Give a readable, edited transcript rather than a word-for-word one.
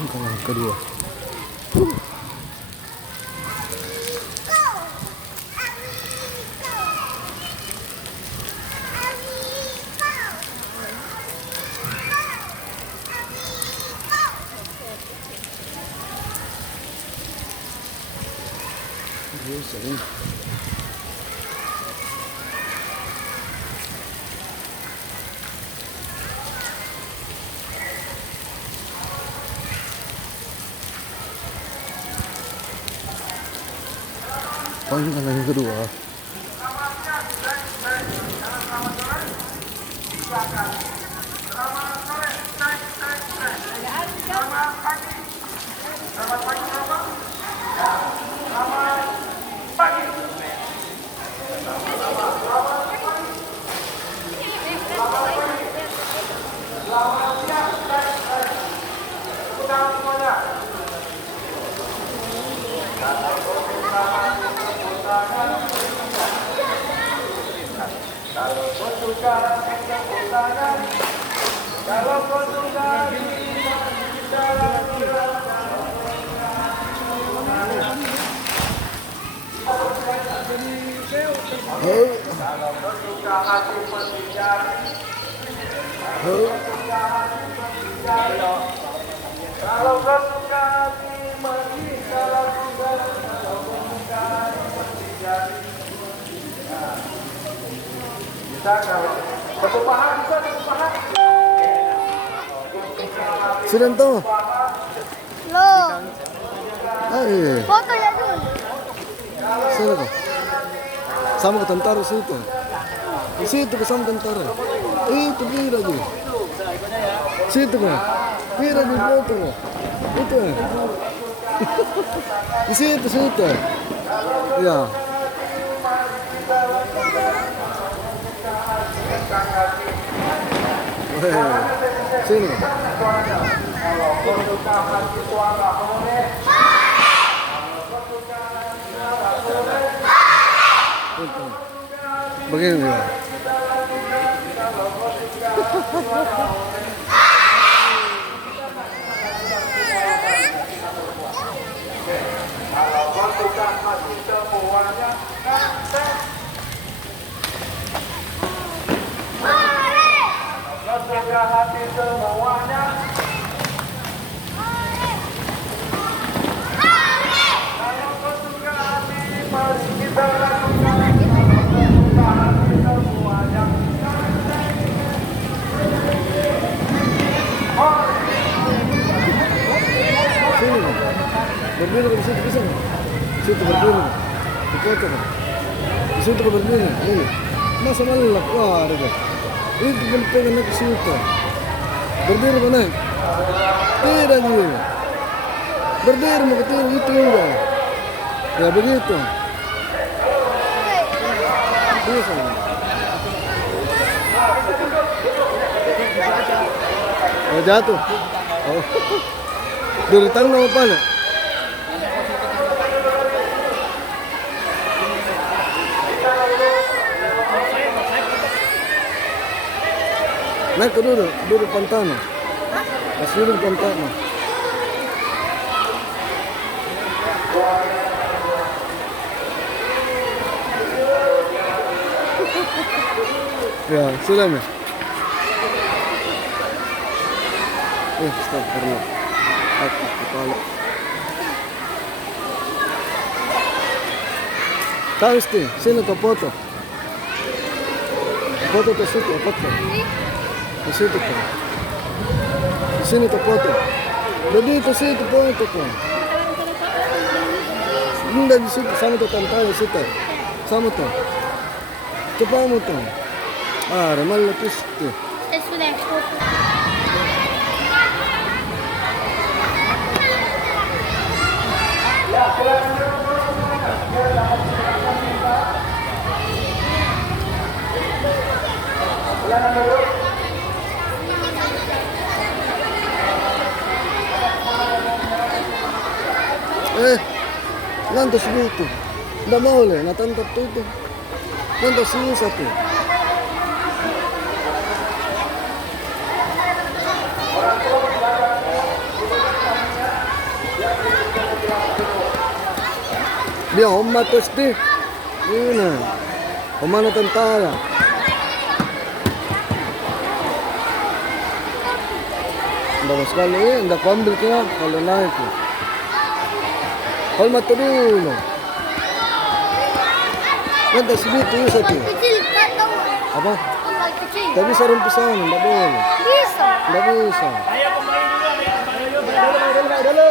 Kanan kedua. Sering. Poin kanan kedua. Sudah tahu? Loh, Hai, foto ya dulu. sana kok. Sama ke tentara situ. Di situ ke sama tentara. Itu kira aja. Situ kan. Kira di foto. Itu. Di situ. Ya. Sini. Begini ya. Hati semuanya. Kalau kau suka hati, mari kita lakukan. Hati semuanya. Sini. Berdiri di situ bisa. Situ berdiri. Di foto. Di situ berdiri. Ini. Masa malah wah ada. Itu penting nak situ. Berdiri mana? Tidak je. Berdiri mau ketiru itu enggak. Ya begitu. Bisa. Oh, jatuh. Oh. Dari tangan apa nak? Naik ke duduk pantana. Pas duduk pantana. Ya, sudah nih. Astagfirullah. Aku kepala. Tahu sih, sini ke foto. Foto ke situ, foto. Di situ kan. Di sini tuh foto. Jadi itu situ foto kan. Enggak di situ sama tuh tantanya situ. Sama tuh. Coba mu tuh. Ah, remal lepis tuh. Sudah foto. Lantas dito. Nggak mau le, natantap to ito. Lantas siya to. Biar umat tu sedih. Ini. Pemana tentara. Bagus sekali. Anda kau ambil kena kalau naik. Kalau mati dulu. Nanti segitu satu. Kecil, tak tahu. Apa? Tempat kecil. Tak bisa rumpisan, tak boleh. Bisa. Tak bisa. Ayo kembali dulu.